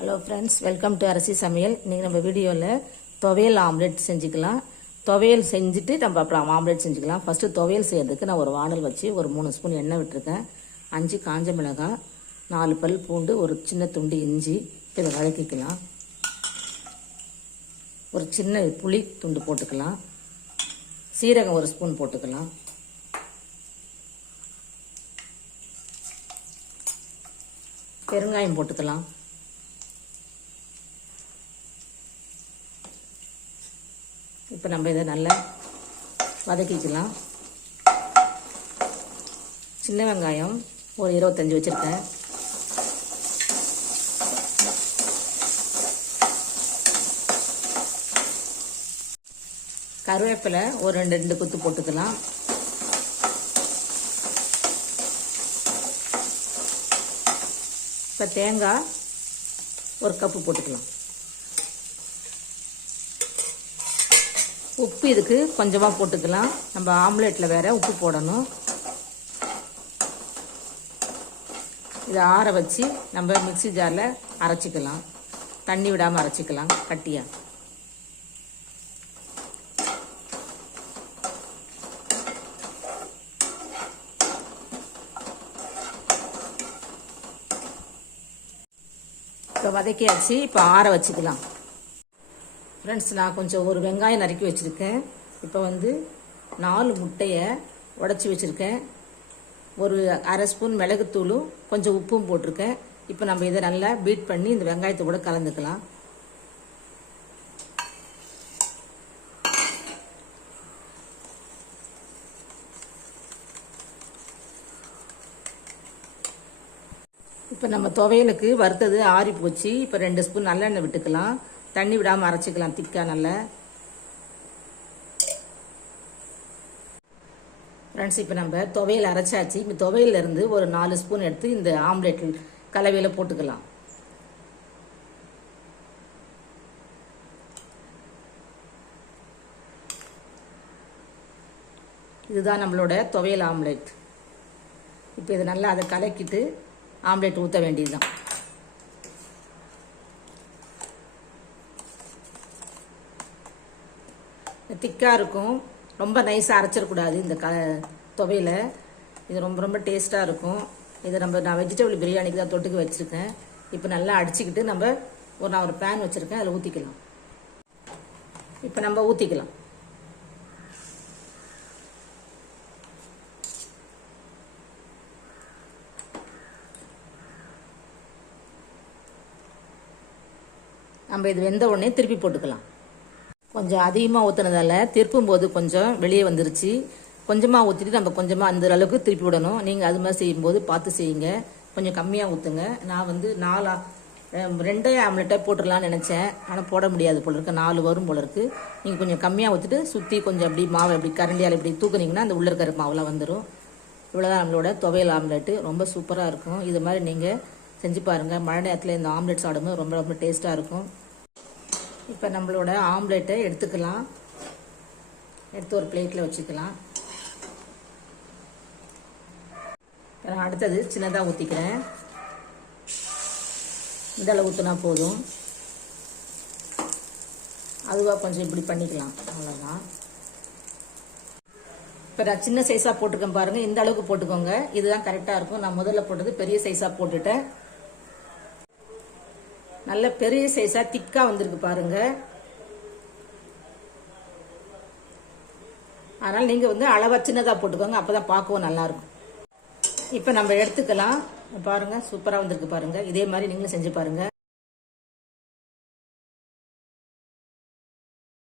Hello friends, welcome to அரசி சமையல். இன்றைக்கி நம்ம வீடியோவில் துவையல் ஆம்லெட் செஞ்சுக்கலாம். துவையல் செஞ்சுட்டு நம்ம அப்புறம் ஆம்லெட் செஞ்சுக்கலாம். ஃபஸ்ட்டு துவையல் செய்கிறதுக்கு நான் ஒரு வானல் வச்சு ஒரு 3 ஸ்பூன் எண்ணெய் விட்டுருக்கேன். 5 காஞ்ச மிளகாய், 4 பல் பூண்டு, ஒரு சின்ன துண்டு இஞ்சி இதை வதக்கிக்கலாம். ஒரு சின்ன புளி துண்டு போட்டுக்கலாம். சீரகம் 1 ஸ்பூன் போட்டுக்கலாம். பெருங்காயம் போட்டுக்கலாம். இப்போ நம்ம இதை நல்லா வதக்கிக்கலாம். சின்ன வெங்காயம் ஒரு 25 வச்சுருக்கேன். கருவேப்பிலை ஒரு 2 குத்து போட்டுக்கலாம். இப்போ தேங்காய் 1 கப்பு போட்டுக்கலாம். உப்பு இதுக்கு கொஞ்சமாக போட்டுக்கலாம். நம்ம ஆம்லேட்டில் வேறு உப்பு போடணும். இதை ஆற வச்சு நம்ம மிக்ஸி ஜாரில் அரைச்சிக்கலாம். தண்ணி விடாமல் அரைச்சிக்கலாம் கட்டியாக. இப்போ வதக்கியாச்சு. இப்போ ஆற வச்சுக்கலாம். ஃப்ரெண்ட்ஸ், நான் கொஞ்சம் ஒரு வெங்காயம் நறுக்கி வச்சுருக்கேன். இப்போ 4 முட்டையை உடச்சி வச்சுருக்கேன். ஒரு அரை ஸ்பூன் மிளகுத்தூளும் கொஞ்சம் உப்பும் போட்டிருக்கேன். இப்போ நம்ம இதை நல்லா பீட் பண்ணி இந்த வெங்காயத்தை கூட கலந்துக்கலாம். இப்போ நம்ம துவையலுக்கு வறுத்தது ஆறி போச்சு. இப்போ 2 ஸ்பூன் நல்லெண்ணெய் விட்டுக்கலாம். தண்ணி விடாமல் அரைச்சிக்கலாம் திக்காக நல்லா. ஃப்ரெண்ட்ஸ், இப்போ நம்ம துவையல் அரைச்சாச்சு. இப்போ துவையிலேருந்து ஒரு 4 ஸ்பூன் எடுத்து இந்த ஆம்லேட் கலவையில் போட்டுக்கலாம். இதுதான் நம்மளோட துவையல் ஆம்லேட். இப்போ இதை நல்லா அதை கலக்கிட்டு ஆம்லேட் ஊற்ற வேண்டியதுதான். திக்காக இருக்கும். ரொம்ப நைஸாக அரைச்சிடக்கூடாது இந்த துவையில. இது ரொம்ப ரொம்ப டேஸ்ட்டாக இருக்கும். இதை நான் வெஜிடபிள் பிரியாணிக்கு தான் தொட்டுக்கு வச்சுருக்கேன். இப்போ நல்லா அடிச்சுக்கிட்டு நான் ஒரு பேன் வச்சுருக்கேன். அதில் ஊற்றிக்கலாம். இப்போ நம்ம ஊற்றிக்கலாம். நம்ம இது வெந்த உடனே திருப்பி போட்டுக்கலாம். கொஞ்சம் அதிகமாக ஊற்றுனதால திருப்பும் போது கொஞ்சம் வெளியே வந்துருச்சு. கொஞ்சமாக ஊற்றிட்டு நம்ம கொஞ்சமாக அந்த அளவுக்கு திருப்பி விடணும். நீங்கள் அது மாதிரி செய்யும்போது பார்த்து செய்யுங்க. கொஞ்சம் கம்மியாக ஊற்றுங்க. நான் 2 ஆம்லெட்டாக போட்டுடலான்னு நினச்சேன். ஆனால் போட முடியாது போல இருக்கு. 4 வரும் போல இருக்கு. நீங்கள் கொஞ்சம் கம்மியாக ஊற்றிட்டு சுற்றி கொஞ்சம் அப்படி மாவை அப்படி கரண்டியால் இப்படி தூக்குனீங்கன்னா அந்த உள்ள இருக்கிற மாவுலாம் வந்துடும். இவ்வளோதான் நம்மளோட துவையல் ஆம்லெட்டு. ரொம்ப சூப்பராக இருக்கும். இது மாதிரி நீங்கள் செஞ்சு பாருங்கள். மழை நேரத்தில் இந்த ஆம்லெட் சாப்பிடும்போது ரொம்ப ரொம்ப டேஸ்ட்டாக இருக்கும். இப்போ நம்மளோட ஆம்லெட்டை எடுத்துக்கலாம். எடுத்து ஒரு பிளேட்டில் வச்சுக்கலாம். நான் அடுத்தது சின்னதாக ஊற்றிக்கிறேன். இந்த அளவு ஊற்றினா போதும். அதுவாக கொஞ்சம் இப்படி பண்ணிக்கலாம். அவ்வளோதான். இப்போ நான் சின்ன சைஸாக போட்டுக்கேன் பாருங்கள். இந்த அளவுக்கு போட்டுக்கோங்க. இதுதான் கரெக்டாக இருக்கும். நான் முதல்ல போட்டது பெரிய சைஸாக போட்டுட்டேன். நல்ல பெரிய சைஸா திக்கா வந்திருக்கு பாருங்க. அதனால நீங்க அளவா சின்னதா போட்டுக்கோங்க. அப்பதான் பார்க்கவும் நல்லா இருக்கும். இப்ப நம்ம எடுத்துக்கலாம். பாருங்க, சூப்பரா வந்திருக்கு பாருங்க. இதே மாதிரி நீங்களும் செஞ்சு பாருங்க.